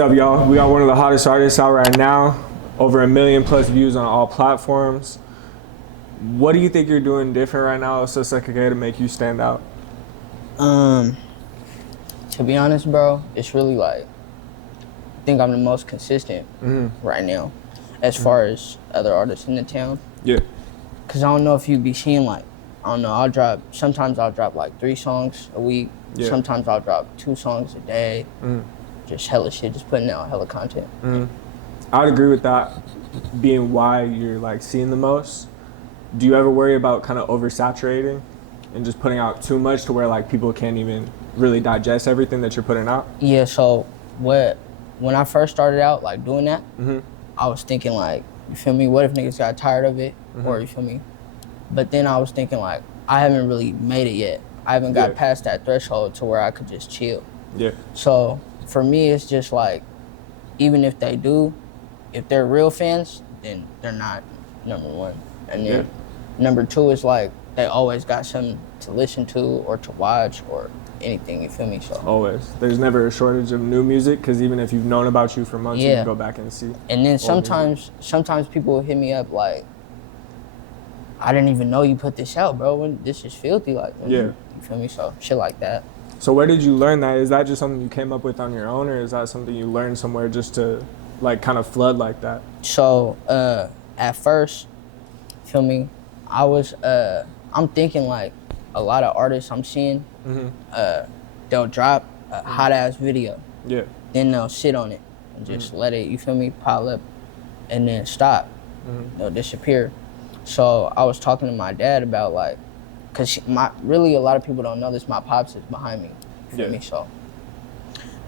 What's up, y'all? We got one of the hottest artists out right now. Over 1 million plus views on all platforms. What do you think you're doing different right now, OsosuckaK, to make you stand out? To be honest, bro, it's really like, I think I'm the most consistent right now as far as other artists in the town. Yeah. Cause I don't know if you be seeing like, I don't know, sometimes I'll drop like 3 songs a week. Yeah. Sometimes I'll drop 2 songs a day. Just hella shit, just putting out hella content. I would agree with that being why you're like seeing the most. Do you ever worry about kind of oversaturating and just putting out too much to where like people can't even really digest everything that you're putting out? Yeah, so when I first started out like doing that, I was thinking like, you feel me, what if niggas got tired of it? Or you feel me? But then I was thinking like, I haven't really made it yet. I haven't got past that threshold to where I could just chill. Yeah. So for me, it's just like, even if they do, if they're real fans, then they're not number one. And then number 2 is like, they always got something to listen to or to watch or anything, you feel me? So always. There's never a shortage of new music, because even if you've known about you for months, you can go back and see. And then sometimes people will hit me up like, I didn't even know you put this out, bro. This is filthy, like, you feel me? So shit like that. So where did you learn that? Is that just something you came up with on your own, or is that something you learned somewhere just to like kind of flood like that? So at first, feel me, I was I'm thinking like a lot of artists I'm seeing, they'll drop a hot ass video. Yeah. Then they'll sit on it and just let it, you feel me, pile up and then stop. They'll disappear. So I was talking to my dad about like, cause really a lot of people don't know this, my pops is behind me, you feel me? So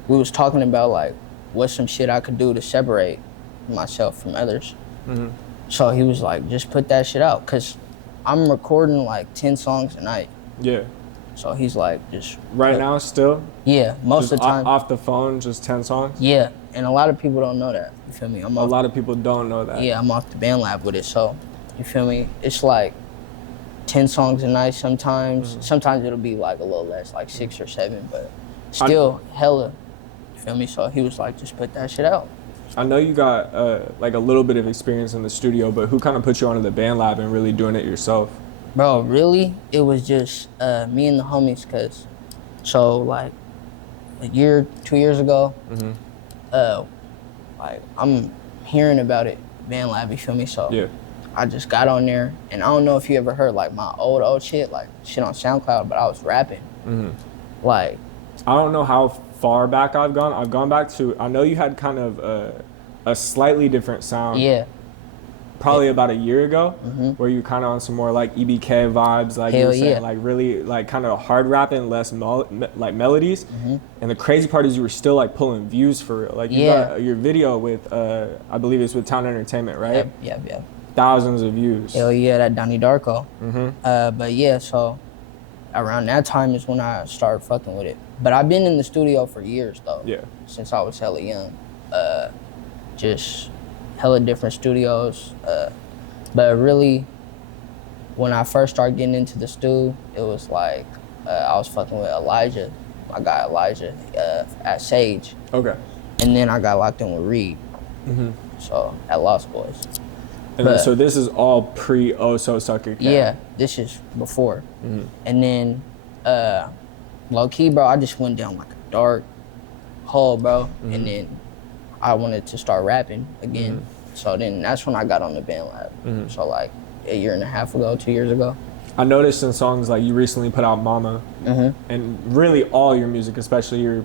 we was talking about like, what's some shit I could do to separate myself from others. So he was like, just put that shit out, cause I'm recording like 10 songs a night. Yeah. So he's like, just right now still? Yeah, most just of the time. Off the phone, just 10 songs? Yeah, and a lot of people don't know that, you feel me? A lot of people don't know that. Yeah, I'm off the band lab with it, so, you feel me? It's like 10 songs a night sometimes. Sometimes it'll be like a little less, like 6 or 7, but still hella, you feel me? So he was like, just put that shit out. I know you got like a little bit of experience in the studio, but who kind of put you onto the band lab and really doing it yourself? Bro, really, it was just me and the homies, cause so like a year, 2 years ago, like I'm hearing about it, band lab, you feel me? So I just got on there, and I don't know if you ever heard like my old shit, like shit on SoundCloud, but I was rapping. Like, I don't know how far back I've gone. I've gone back to, I know you had kind of a slightly different sound. Yeah. Probably about a year ago, where you kind of on some more like EBK vibes, like you were saying, like really like kind of hard rapping, less like melodies. And the crazy part is you were still like pulling views for real. Like you got your video with, I believe it's with Town Entertainment, right? Yep. Thousands of views. Hell yeah, that Donnie Darko. But yeah, so around that time is when I started fucking with it. But I've been in the studio for years though. Yeah. Since I was hella young. Just hella different studios. But really, when I first started getting into the stu, it was like, I was fucking with Elijah. My guy Elijah at Sage. Okay. And then I got locked in with Reed. So at Lost Boys. And then, so this is all pre-OsosuckaK? Yeah, this is before. And then, low key, bro, I just went down like a dark hole, bro. And then I wanted to start rapping again. So then that's when I got on the band lab. So like a year and a half ago, 2 years ago. I noticed in songs like you recently put out Mama, and really all your music, especially your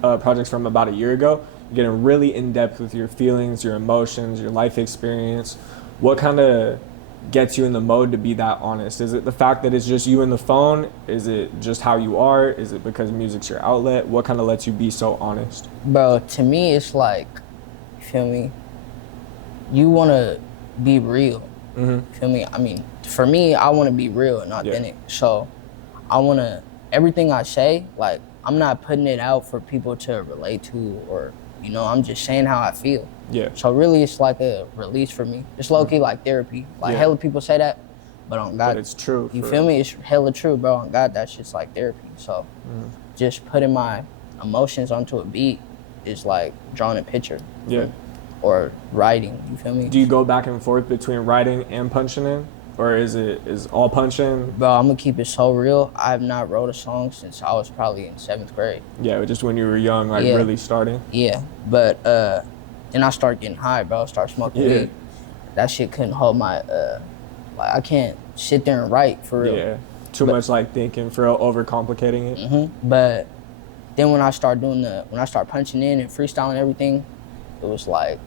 projects from about a year ago, you're getting really in depth with your feelings, your emotions, your life experience. What kind of gets you in the mode to be that honest? Is it the fact that it's just you and the phone? Is it just how you are? Is it because music's your outlet? What kind of lets you be so honest? Bro, to me, it's like, you feel me? You want to be real. Feel me? I mean, for me, I want to be real and authentic. So I want to, everything I say, like, I'm not putting it out for people to relate to, or, you know, I'm just saying how I feel. Yeah. So really, it's like a release for me. It's low-key like therapy. Like, hella people say that, but on God. But it's true. You feel me? It's hella true, bro. On God, that shit's like therapy. So just putting my emotions onto a beat is like drawing a picture. Yeah. Or writing, you feel me? Do you go back and forth between writing and punching in? Or is all punching? Bro, I'm gonna keep it so real. I have not wrote a song since I was probably in 7th grade. Yeah, just when you were young, like really starting? Yeah, but then I started getting high, bro. Start smoking weed. That shit couldn't hold my, like I can't sit there and write for real. Yeah, too much like thinking for overcomplicating it. But then when I start punching in and freestyling everything, it was like,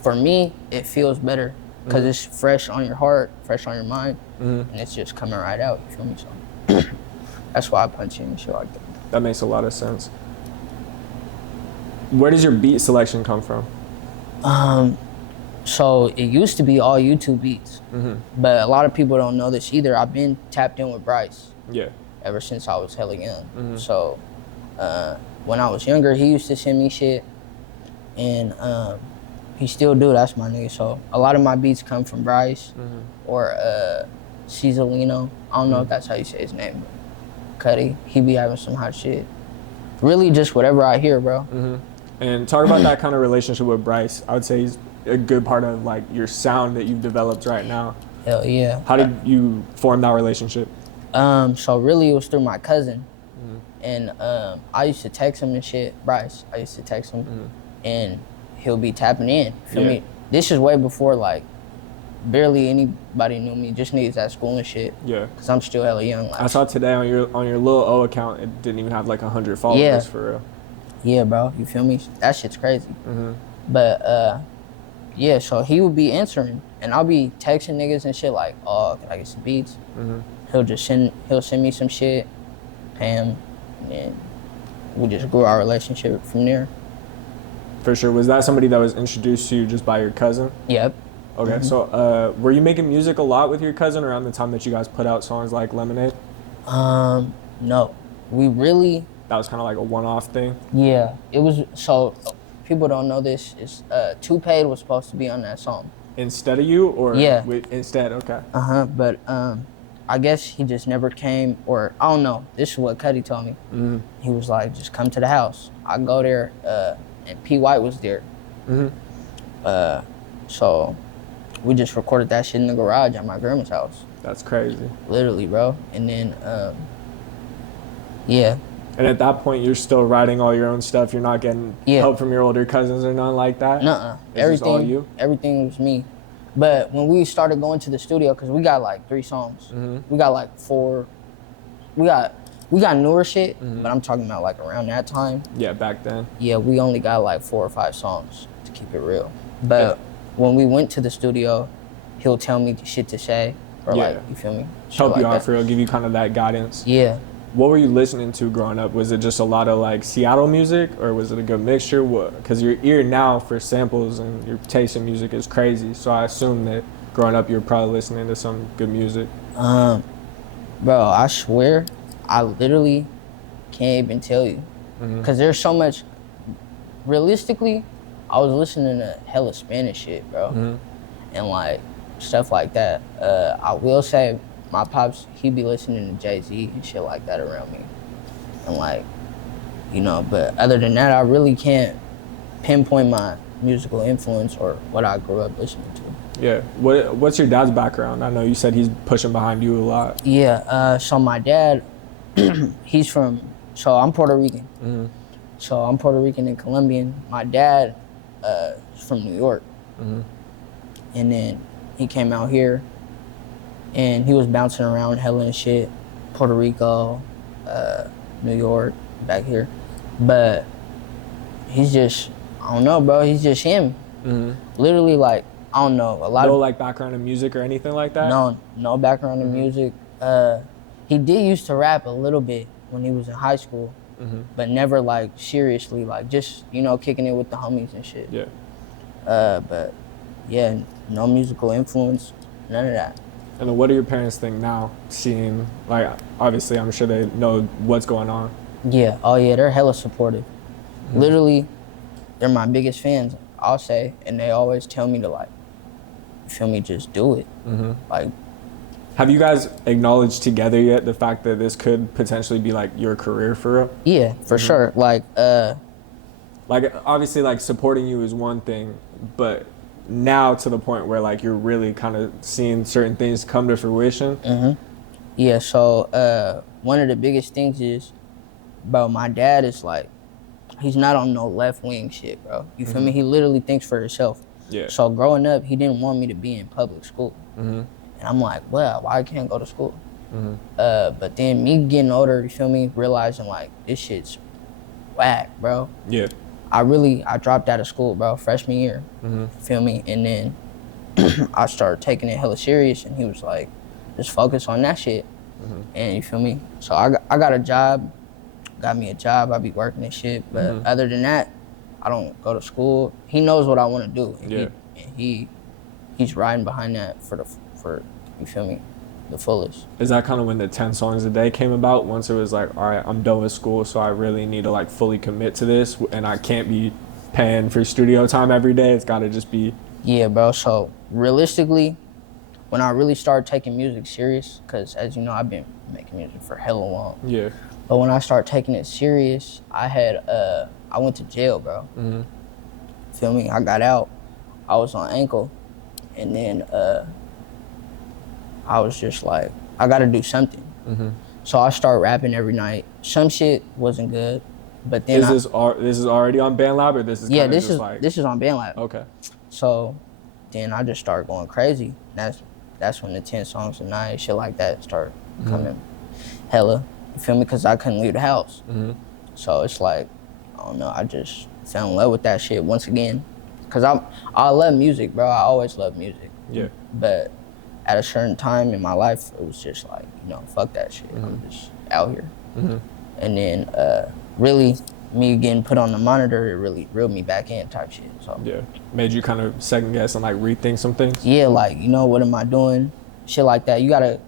for me, it feels better because it's fresh on your heart, fresh on your mind, and it's just coming right out, you feel me? So that's why I punch in and shit like that. That makes a lot of sense. Where does your beat selection come from? So it used to be all YouTube beats, but a lot of people don't know this either. I've been tapped in with Bryce. Yeah. Ever since I was hella young. So when I was younger, he used to send me shit, and he still do. That's my nigga. So a lot of my beats come from Bryce or Cizolino. I don't know if that's how you say his name, but Cuddy. He be having some hot shit. Really, just whatever I hear, bro. And talk about that kind of relationship with Bryce. I would say he's a good part of like your sound that you've developed right now. Hell yeah. How did you form that relationship? So really it was through my cousin. And I used to text him and shit, Bryce. I used to text him and he'll be tapping in. Feel me? This is way before like barely anybody knew me, just niggas at school and shit. Yeah. Cause I'm still hella young. Like, I saw today on your little O account, it didn't even have like 100 followers for real. Yeah, bro. You feel me? That shit's crazy. But yeah, so he would be answering, and I'll be texting niggas and shit like, "Oh, can I get some beats?" He'll send me some shit, pay him, and then we just grew our relationship from there. For sure. Was that somebody that was introduced to you just by your cousin? Yep. Okay, so were you making music a lot with your cousin around the time that you guys put out songs like Lemonade? No. We really... That was kind of like a one-off thing? Yeah. It was... So, people don't know this. Is Two-Paid was supposed to be on that song. Instead of you? Or yeah. Instead, okay. But I guess he just never came, or I don't know. This is what Cuddy told me. He was like, just come to the house. I go there, and P. White was there. So we just recorded that shit in the garage at my grandma's house. That's crazy. Literally, bro. And then, yeah. And at that point, you're still writing all your own stuff. You're not getting help from your older cousins or nothing like that? Nuh-uh. Everything, all you? Everything was me. But when we started going to the studio, because we got like 3 songs. We got like 4. We got newer shit, but I'm talking about like around that time. Yeah, back then. Yeah, we only got like 4 or 5 songs, to keep it real. But when we went to the studio, he'll tell me shit to say, or like, you feel me? Help you out for real, give you kind of that guidance. Yeah. What were you listening to growing up? Was it just a lot of like Seattle music, or was it a good mixture? Because your ear now for samples and your taste in music is crazy. So I assume that growing up you're probably listening to some good music. Bro, I swear, I literally can't even tell you. Because there's so much. Realistically, I was listening to hella Spanish shit, bro. And like stuff like that. I will say, my pops, he be listening to Jay-Z and shit like that around me. And like, you know, but other than that, I really can't pinpoint my musical influence or what I grew up listening to. Yeah. What's your dad's background? I know you said he's pushing behind you a lot. Yeah. So my dad, so I'm Puerto Rican. So I'm Puerto Rican and Colombian. My dad is from New York. And then he came out here and he was bouncing around hella and shit. Puerto Rico, New York, back here. But he's just, I don't know, bro. He's just him. Literally, like, I don't know. No like background in music or anything like that? No background in music. He did used to rap a little bit when he was in high school, but never like seriously, like just, you know, kicking it with the homies and shit. Yeah. But yeah, no musical influence, none of that. And then what do your parents think now, seeing, like, obviously I'm sure they know what's going on. Yeah, oh yeah, they're hella supportive. Literally, they're my biggest fans, I'll say, and they always tell me to like, you feel me, just do it. Like, have you guys acknowledged together yet the fact that this could potentially be like your career for real? Yeah, for sure. Like, Like, obviously, like, supporting you is one thing, but now to the point where, like, you're really kind of seeing certain things come to fruition. Yeah, so one of the biggest things is, bro, my dad is like, he's not on no left wing shit, bro. You feel me? He literally thinks for himself. Yeah. So growing up, he didn't want me to be in public school. And I'm like, well, why I can't go to school? But then me getting older, you feel me, realizing like this shit's whack, bro. Yeah. I dropped out of school, bro, freshman year. Feel me? And then I started taking it hella serious, and he was like, just focus on that shit. And you feel me? So I got a job, got me a job, I be working and shit. But other than that, I don't go to school. He knows what I want to do. And he's riding behind that for you feel me, the fullest. Is that kind of when the 10 songs a day came about? Once it was like, all right, I'm done with school, so I really need to like fully commit to this, and I can't be paying for studio time every day. It's got to just be. Yeah, bro. So realistically, when I really started taking music serious, because as you know, I've been making music for hella long. Yeah. But when I started taking it serious, I went to jail, bro. Feel me? I got out. I was on ankle, and then I was just like, I gotta do something. So I started rapping every night. Some shit wasn't good, but then this is already on BandLab, or this is this is on BandLab. Okay. So then I just started going crazy. That's when the 10 songs a night, shit like that, started coming hella. You feel me? Because I couldn't leave the house. So it's like, I don't know, I just fell in love with that shit once again. Because I love music, bro. I always love music. Yeah. But at a certain time in my life, it was just like, you know, fuck that shit. I'm just out here. And then really, me getting put on the monitor, it really reeled me back in type shit. So yeah, made you kind of second guess and like rethink some things. Yeah, like, you know, what am I doing? Shit like that.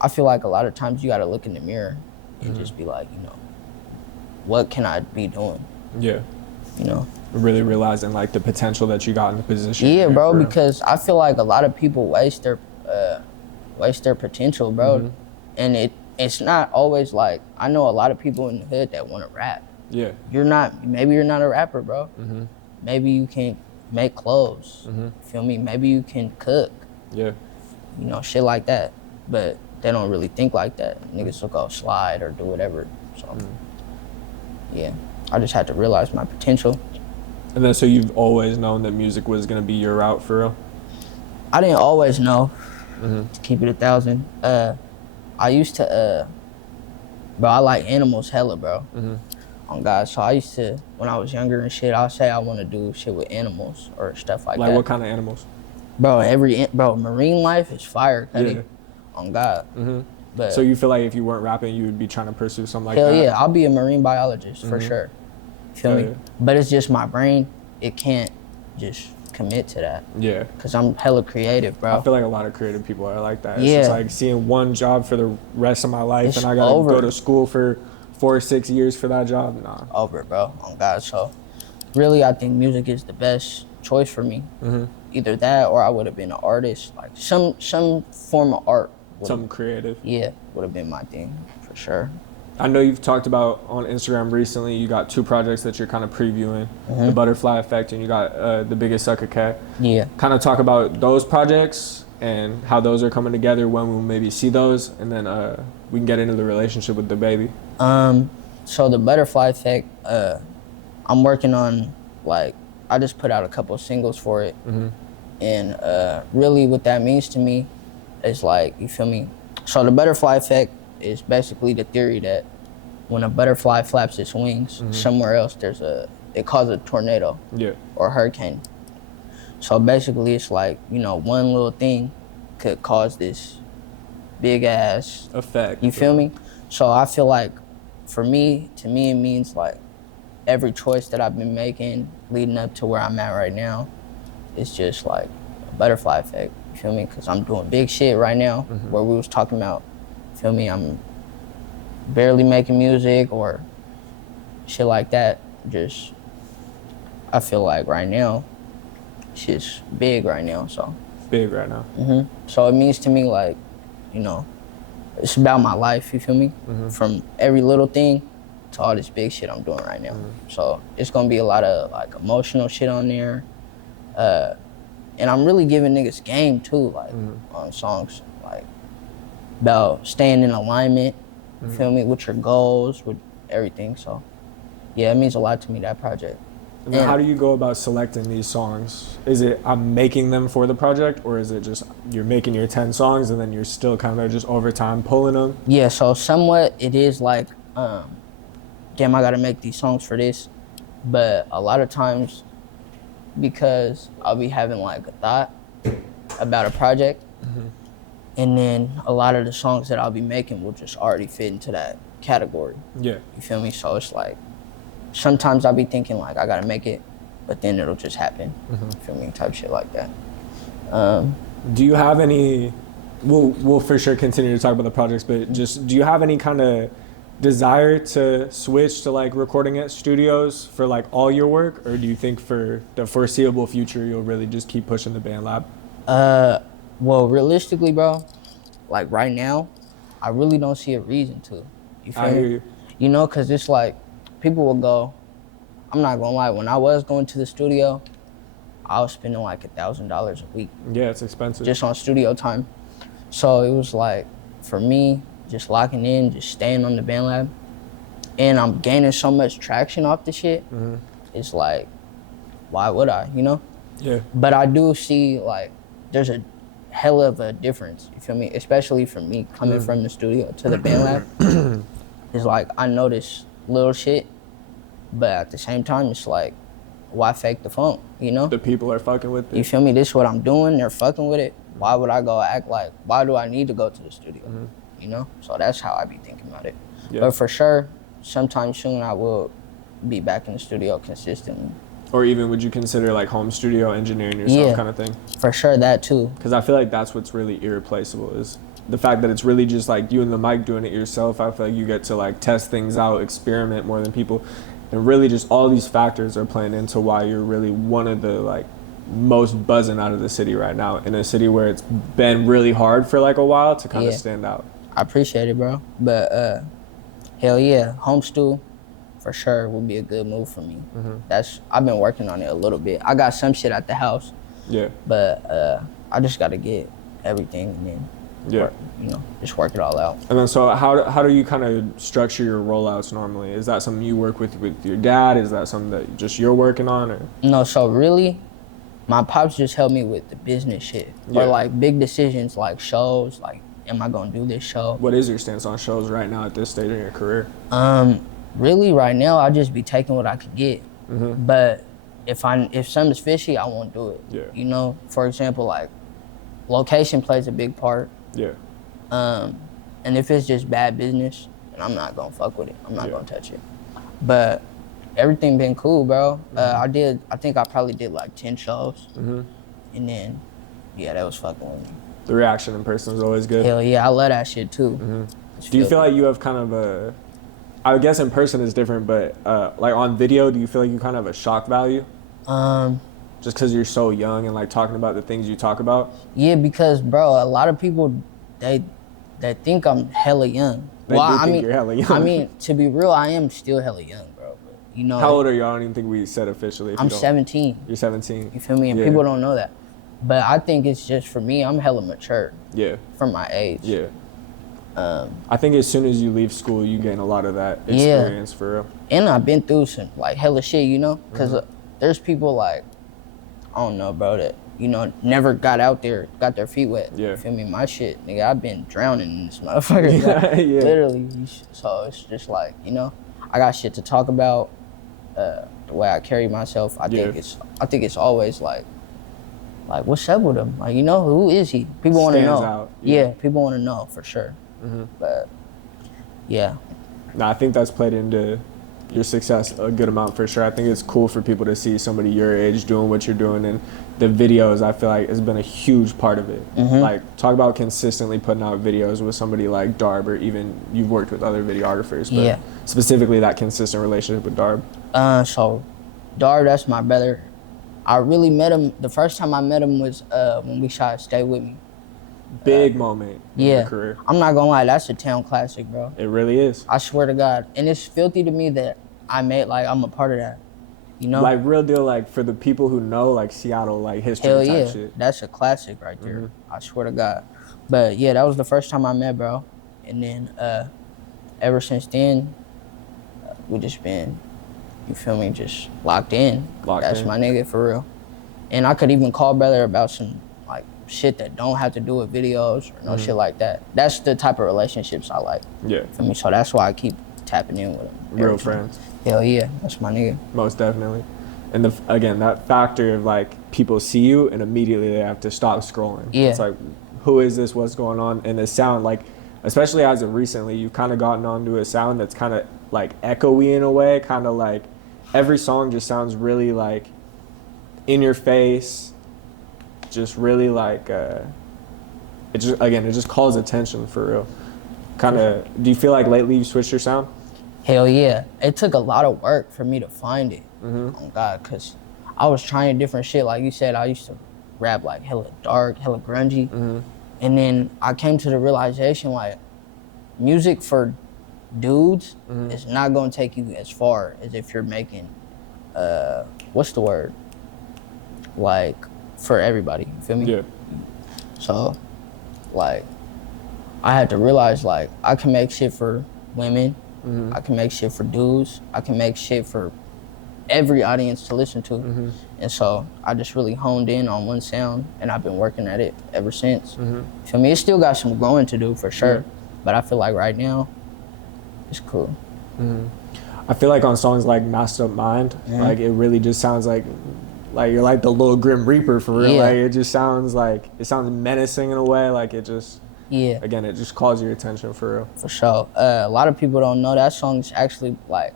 I feel like a lot of times you gotta look in the mirror and just be like, you know, what can I be doing? Yeah. You know? Really realizing like the potential that you got in the position. Yeah, bro, because I feel like a lot of people waste their potential, bro. And it's not always like, I know a lot of people in the hood that want to rap. Yeah. Maybe you're not a rapper, bro. Maybe you can make clothes. Feel me? Maybe you can cook. Yeah. You know, shit like that. But they don't really think like that. Niggas will go slide or do whatever. So, yeah. I just had to realize my potential. And then, so you've always known that music was gonna be your route for real? I didn't always know. To keep it 1,000. I used to, bro, I like animals hella, bro. On God. So I used to, when I was younger and shit, I'll say I want to do shit with animals or stuff like that. Like what kind of animals? Bro, marine life is fire, Cuddy. Yeah. On God. But so you feel like if you weren't rapping, you would be trying to pursue something like hell that? Hell yeah, I'll be a marine biologist for sure. Feel me? Yeah. But it's just my brain, it can't just commit to that. Yeah. Because I'm hella creative, bro. I feel like a lot of creative people are like that. Yeah. It's just like seeing one job for the rest of my life and I gotta go to school for 4 or 6 years for that job. Nah. Over, bro. On God. So really, I think music is the best choice for me. Either that or I would have been an artist. Like some form of art. Something creative. Yeah, would have been my thing for sure. I know you've talked about on Instagram recently, you got 2 projects that you're kind of previewing, the Butterfly Effect and you got the biggest OsosuckaK. Yeah. Kind of talk about those projects and how those are coming together, when we'll maybe see those, and then we can get into the relationship with Verdebabii. So the Butterfly Effect, I'm working on, like, I just put out a couple of singles for it. And really what that means to me is like, you feel me? So the Butterfly Effect is basically the theory that when a butterfly flaps its wings, somewhere else it causes a tornado or a hurricane. So basically it's like, you know, one little thing could cause this big ass effect. You feel me? So I feel like to me it means like every choice that I've been making leading up to where I'm at right now is just like a butterfly effect. You feel me? Because I'm doing big shit right now where we was talking about, feel me, I'm barely making music or shit like that. Just, I feel like right now, shit's big right now, so. Big right now. So it means to me like, you know, it's about my life, you feel me? From every little thing to all this big shit I'm doing right now. So it's gonna be a lot of like emotional shit on there. And I'm really giving niggas game too, like on songs, like about staying in alignment, you feel me, with your goals, with everything. So yeah, it means a lot to me, that project. And how do you go about selecting these songs? Is it I'm making them for the project, or is it just you're making your 10 songs and then you're still kind of just over time pulling them? Yeah, so somewhat it is like, damn, I gotta make these songs for this. But a lot of times, because I'll be having like a thought about a project, and then a lot of the songs that I'll be making will just already fit into that category. Yeah. You feel me? So it's like, sometimes I'll be thinking like I gotta make it, but then it'll just happen. You feel me? Type shit like that. Do you have any, we'll for sure continue to talk about the projects, but just do you have any kind of desire to switch to like recording at studios for like all your work, or do you think for the foreseeable future you'll really just keep pushing the band lab? Well, realistically, bro, like right now, I really don't see a reason to. You feel me? Hear you. You know, cause it's like people will go. I'm not gonna lie. When I was going to the studio, I was spending like $1,000 a week. Yeah, it's expensive. Just on studio time. So it was like, for me, just locking in, just staying on the band lab, and I'm gaining so much traction off the shit. It's like, why would I, you know? Yeah. But I do see like, there's a hell of a difference, you feel me? Especially for me coming from the studio to the band lab. It's like, I notice little shit, but at the same time, it's like, why fake the funk, you know? The people are fucking with it. You feel me? This is what I'm doing, they're fucking with it. Why would I go act like, why do I need to go to the studio? You know? So that's how I be thinking about it. Yeah. But for sure, sometime soon I will be back in the studio consistently. Or even would you consider like home studio engineering yourself kind of thing? For sure, that too. Because I feel like that's what's really irreplaceable, is the fact that it's really just like you and the mic doing it yourself. I feel like you get to like test things out, experiment more than people. And really just all these factors are playing into why you're really one of the like most buzzing out of the city right now, in a city where it's been really hard for like a while to kind of stand out. I appreciate it, bro. But hell yeah, home stew for sure would be a good move for me. I've been working on it a little bit. I got some shit at the house. Yeah. But I just gotta get everything and then work, you know, just work it all out. And then so how do you kind of structure your rollouts normally? Is that something you work with your dad? Is that something that just you're working on? Or? No, so really, my pops just helped me with the business shit. Or like big decisions like shows, like am I gonna do this show? What is your stance on shows right now at this stage in your career? Really right now I'll just be taking what I could get. But if something's fishy, I won't do it. Yeah. You know, for example, like location plays a big part. Yeah. And if it's just bad business, then I'm not gonna fuck with it. I'm not gonna touch it. But everything been cool, bro. I think I probably did like 10 shows. And then, that was fucking with me. The reaction in person is always good. Hell yeah, I love that shit too. Do you feel like you have kind of a, I guess in person is different, but like on video, do you feel like you kind of have a shock value? Just because you're so young and like talking about the things you talk about? Yeah, because bro, a lot of people, they think I'm hella young. You're hella young. I mean, to be real, I am still hella young, bro. But, you know. How old are you? I don't even think we said officially. I'm 17. You're 17. You feel me? And people don't know that. But I think it's just, for me, I'm hella mature. Yeah. For my age. Yeah. I think as soon as you leave school, you gain a lot of that experience for real. And I've been through some like hella shit, you know? Because there's people like, I don't know, bro, that, you know, never got out there, got their feet wet. Yeah. You feel me? My shit, nigga, I've been drowning in this motherfucker. Like, literally. So it's just like, you know, I got shit to talk about. The way I carry myself, I think it's always like what's up with him? Like, you know, who is he? People want to know. Out. Yeah, people want to know for sure. But yeah. No, I think that's played into your success a good amount for sure. I think it's cool for people to see somebody your age doing what you're doing, and the videos I feel like has been a huge part of it. Like talk about consistently putting out videos with somebody like Darb, or even you've worked with other videographers, but specifically that consistent relationship with Darb. So Darb, that's my brother. I really met him, the first time I met him was when we shot Stay With Me. Big moment in your career. I'm not gonna lie, that's a town classic, bro. It really is. I swear to God. And it's filthy to me that I'm a part of that. You know? Like, real deal, like, for the people who know, like, Seattle, like, history type shit. That's a classic right there. I swear to God. But, yeah, that was the first time I met, bro. And then, ever since then, we just been, you feel me, just locked in. That's my nigga, for real. And I could even call brother about some, like, shit that don't have to do with videos or no shit like that. That's the type of relationships I like. Yeah. Feel me? So that's why I keep tapping in with him. Real friends. Hell yeah, that's my nigga. Most definitely. And again, that factor of like people see you and immediately they have to stop scrolling. Yeah. It's like, who is this? What's going on? And the sound, like, especially as of recently, you've kind of gotten onto a sound that's kind of like echoey in a way, kind of like every song just sounds really like in your face, just really like, it just calls attention for real. Kind of, do you feel like lately you switched your sound? Hell yeah. It took a lot of work for me to find it. Oh God, because I was trying different shit. Like you said, I used to rap like hella dark, hella grungy. And then I came to the realization like music for dudes is not going to take you as far as if you're making, what's the word? Like for everybody, you feel me? Yeah. So like I had to realize like I can make shit for women. I can make shit for dudes. I can make shit for every audience to listen to. And so I just really honed in on one sound and I've been working at it ever since. For me, it still got some growing to do for sure. But I feel like right now, it's cool. I feel like on songs like Master of Mind, like it really just sounds like you're like the little Grim Reaper for real. Like it just sounds menacing in a way. Like it just, again, it just calls your attention for real. For sure. A lot of people don't know that song's actually like,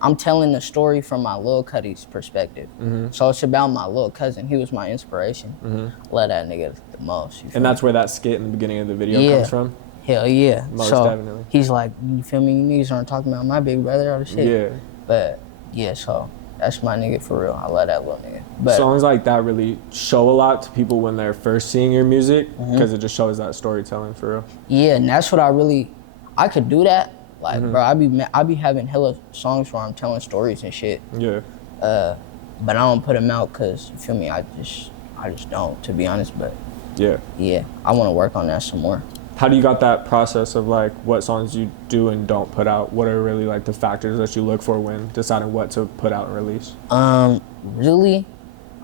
I'm telling the story from my Lil Cuddy's perspective. So it's about my little cousin. He was my inspiration. Love that nigga the most. And that's where that skit in the beginning of the video comes from? Hell yeah. Most definitely. He's like, you feel me? You niggas aren't talking about my big brother or shit. Yeah. But yeah, so that's my nigga for real. I love that little nigga. But songs like that really show a lot to people when they're first seeing your music because it just shows that storytelling for real. Yeah, and that's what I could do that. Like, bro, I be having hella songs where I'm telling stories and shit. Yeah. But I don't put them out because, you feel me, I just don't, to be honest. But yeah, I want to work on that some more. How do you got that process of like what songs you do and don't put out? What are really like the factors that you look for when deciding what to put out and release? Really,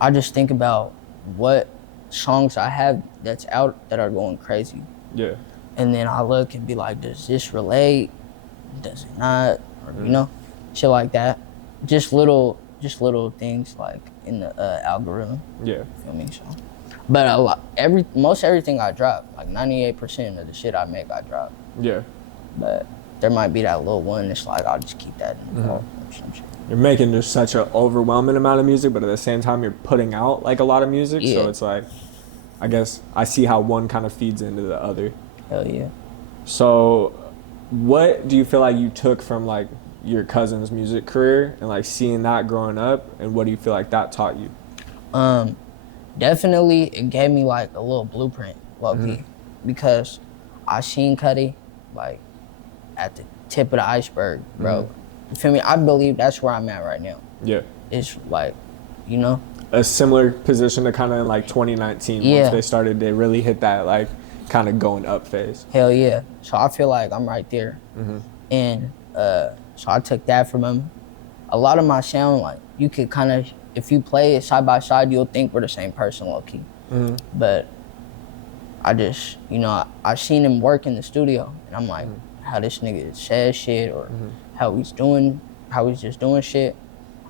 I just think about what songs I have that's out that are going crazy. Yeah. And then I look and be like, does this relate? Does it not? Or, you know, shit like that. Just little things like in the algorithm. Yeah. You feel me? So. But most everything I drop, like 98% of the shit I make, I drop. Yeah. But there might be that little one that's like, I'll just keep that in the vault or some shit. You're making just such an overwhelming amount of music, but at the same time, you're putting out like a lot of music. Yeah. So it's like, I guess I see how one kind of feeds into the other. Hell yeah. So what do you feel like you took from like your cousin's music career and like seeing that growing up, and what do you feel like that taught you? Definitely, it gave me like a little blueprint, low-key, because I seen Cuddy like at the tip of the iceberg, bro. You feel me? I believe that's where I'm at right now. Yeah. It's like, you know? A similar position to kind of in like 2019 once they really hit that like kind of going up phase. Hell yeah. So I feel like I'm right there. And so I took that from him. A lot of my sound, like you could kind of, if you play it side by side, you'll think we're the same person, low key. But I just, you know, I seen him work in the studio, and I'm like, how this nigga says shit, or how he's just doing shit.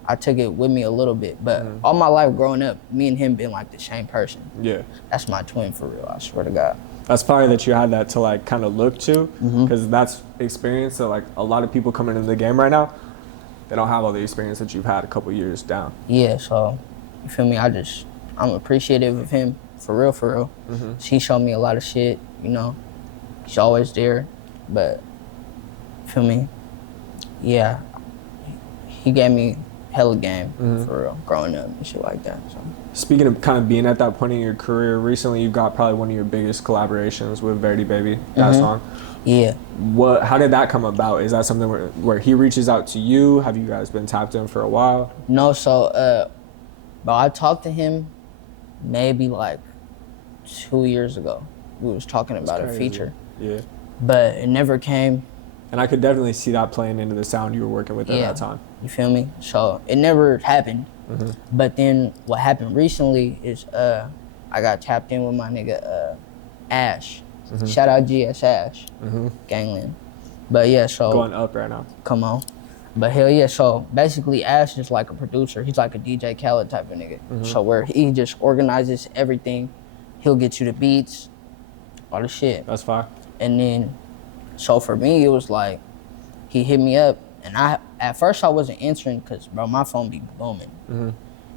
I took it with me a little bit, but all my life growing up, me and him been like the same person. Yeah. That's my twin for real, I swear to God. That's probably that you had that to like kind of look to, because that's experience that like a lot of people coming into the game right now, they don't have all the experience that you've had a couple years down. Yeah, so, you feel me, I'm appreciative of him, for real, for real. He showed me a lot of shit, you know, he's always there, but, you feel me, yeah, he gave me hella game for real, growing up and shit like that. So. Speaking of kind of being at that point in your career, recently you got probably one of your biggest collaborations with Verdebabii, that song. Yeah. How did that come about? Is that something where he reaches out to you? Have you guys been tapped in for a while? No, so, but I talked to him maybe like 2 years ago. We was talking about a feature. Yeah. But it never came. And I could definitely see that playing into the sound you were working with at that time. You feel me? So it never happened. But then what happened recently is I got tapped in with my nigga Ash. Shout out GS Ash, Gangland. But yeah, so going up right now. Come on. But hell yeah, so basically Ash is like a producer. He's like a DJ Khaled type of nigga. So where he just organizes everything. He'll get you the beats, all the shit. That's fine. And then, so for me, it was like, he hit me up, and at first I wasn't answering because, bro, my phone be booming.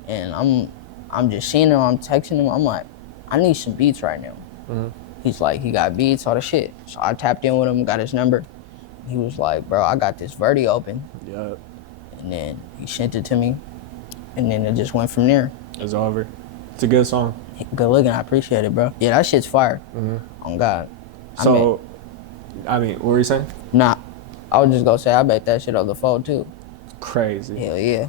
And I'm just seeing him, I'm texting him, I'm like, I need some beats right now. He's like, he got beats, all the shit. So I tapped in with him, got his number. He was like, bro, I got this Verdi open. Yep. And then he sent it to me, and then it just went from there. It's over. It's a good song. Good looking, I appreciate it, bro. Yeah, that shit's fire. On God. So, I mean, what were you saying? Nah, I was just gonna say, I bet that shit on the phone too. Crazy. Hell yeah.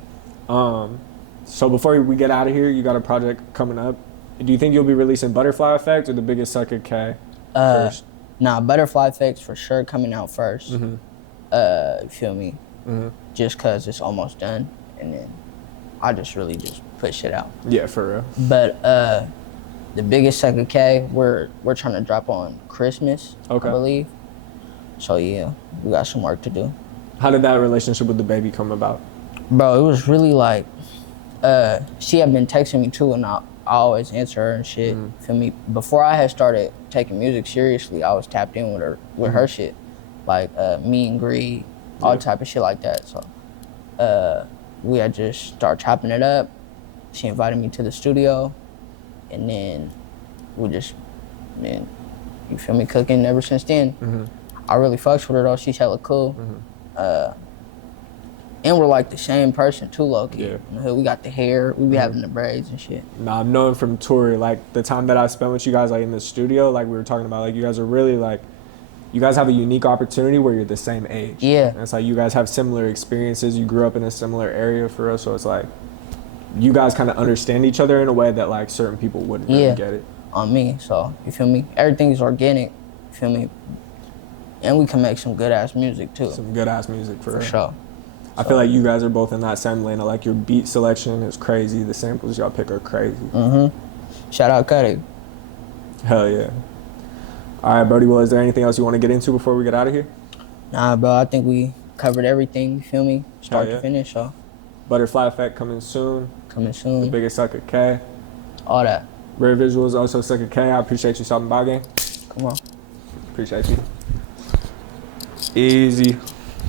So before we get out of here, you got a project coming up. Do you think you'll be releasing Butterfly Effect or the biggest OsosuckaK first? Nah, Butterfly Effect's for sure coming out first. You feel me? Just cause it's almost done, and then I just really just put shit out. Yeah, for real. But the biggest OsosuckaK, we're trying to drop on Christmas, I believe. So yeah, we got some work to do. How did that relationship with the baby come about? Bro, it was really like, she had been texting me too, and I always answer her and shit. Feel me? Before I had started taking music seriously, I was tapped in with her, her shit, like Meet and Greet, all type of shit like that. So we had just started chopping it up. She invited me to the studio, and then we just, man, you feel me, cooking ever since then. I really fucks with her though. She's hella cool. And we're like the same person too, low-key. Yeah. In the hood, we got the hair, we be having the braids and shit. Nah, I'm knowing from Tori, like the time that I spent with you guys like in the studio, like we were talking about, like you guys are really like, you guys have a unique opportunity where you're the same age. Yeah. And it's like you guys have similar experiences, you grew up in a similar area for us, so it's like, you guys kind of understand each other in a way that like certain people wouldn't really get it. On me, so you feel me? Everything's organic, you feel me? And we can make some good ass music too. Some good ass music for sure. I feel like you guys are both in that same lane. Like your beat selection is crazy. The samples y'all pick are crazy. Shout out Cuddy. Hell yeah. All right, Brody. Well, is there anything else you want to get into before we get out of here? Nah, bro. I think we covered everything. You feel me? Start to finish. So. Butterfly Effect coming soon. Coming soon. The biggest OsosuckaK. All that. Rare Visuals, OsosuckaK. I appreciate you stopping by, gang. Come on. Appreciate you. Easy.